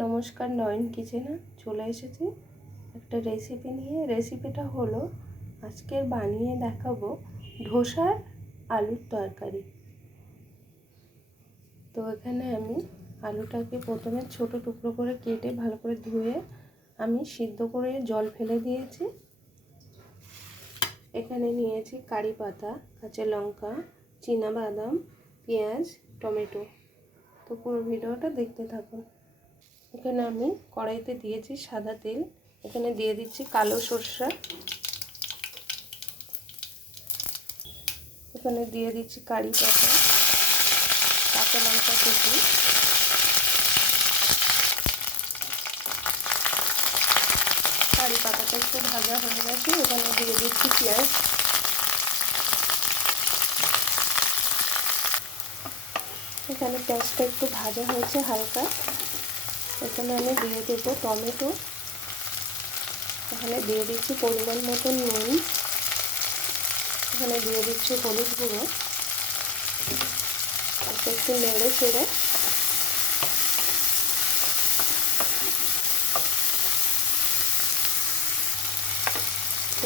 নমস্কার, নয়ন কিচেনে চলে এসেছি একটা রেসিপি নিয়ে। রেসিপিটা হলো আজকের বানিয়ে দেখাবো ধোসার আলুর তরকারি। তো এখানে আমি আলুটাকে প্রথমে ছোট টুকরো করে কেটে ভালো করে ধুয়ে আমি সিদ্ধ করে জল ফেলে দিয়েছি। এখানে নিয়েছি কারি পাতা, কাঁচা লঙ্কা, চীনাবাদাম, পেঁয়াজ, টমেটো। তো পুরো ভিডিওটা দেখতে থাকুন। এখানে আমি কড়াইতে দিয়েছি সাদা তেল। এখানে দিয়ে দিচ্ছি কালো সরষা, এখানে দিয়ে দিচ্ছি কারি পাতা, কাঁচা লঙ্কা কুচি, কারি পাতাটা একটু ভাজা হয়ে গেছে। এখানে দিয়ে দিচ্ছি পেঁয়াজ, এখানে পেঁয়াজটা একটু ভাজা হয়েছে হালকা। এখানে আমি দিয়ে দেবো টমেটো, এখানে দিয়ে দিচ্ছি পরিমাণ মতো নুন, এখানে দিয়ে দিচ্ছি হলুদ গুঁড়ো। একটু নেড়ে চেড়ে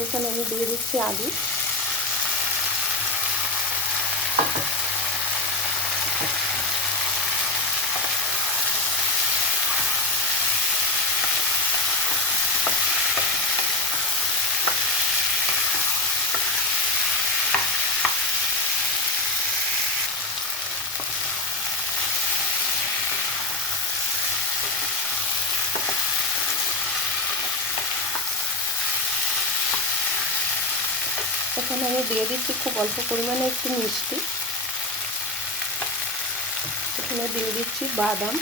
এখানে আমি দিয়ে দিচ্ছি আলু, এখানে আমি দিয়ে দিচ্ছি খুব অল্প পরিমাণে একটু মিষ্টি, এখানে দিয়ে দিচ্ছি বাদাম,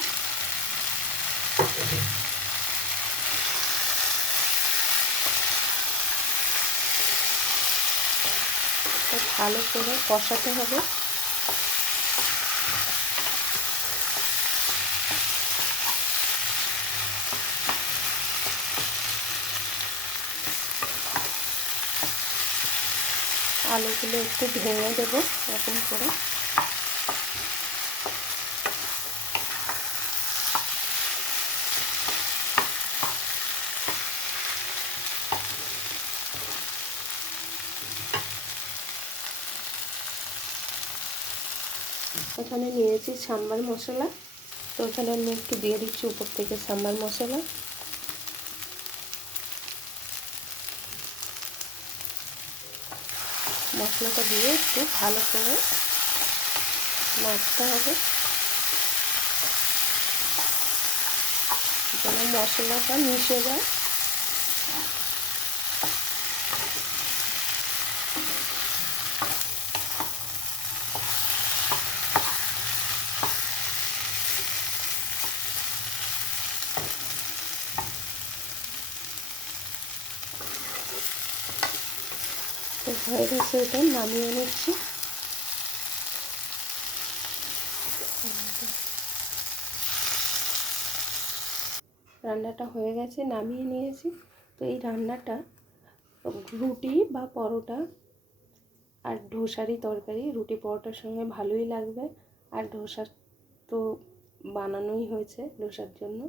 ভালো করে কষাতে হবে। আলুগুলো একটু ভেঙে দেবো এরকম করে। এখানে নিয়েছি সাম্বার মশলা, তো এখানে আমি একটু দিয়ে দিচ্ছি উপর থেকে সাম্বার মশলা। মশলাটা দিয়ে একটু ভালো করে নাড়তে হবে যেন মশলাটা মিশে যায়। তো হয়ে গেছে, এটা নামিয়ে নিচ্ছি। রান্নাটা হয়ে গেছে, নামিয়ে নিয়েছি। তো এই রান্নাটা রুটি বা পরোটা আর ধোসারই তরকারি, রুটি পরোটার সঙ্গে ভালোই লাগবে। আর ধোসা তো বানানোই হয়েছে ধোসার জন্য।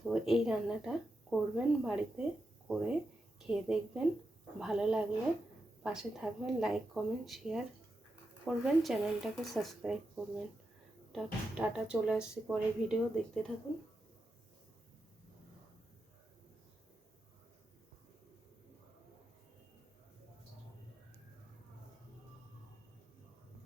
তো এই রান্নাটা করবেন, বাড়িতে করে খেয়ে দেখবেন, ভালো লাগলে পাশে থাকবেন, লাইক কমেন্ট শেয়ার করবেন, চ্যানেলটাকে সাবস্ক্রাইব করবেন। টাটা, চলে আসছি পরের ভিডিও, দেখতে থাকুন।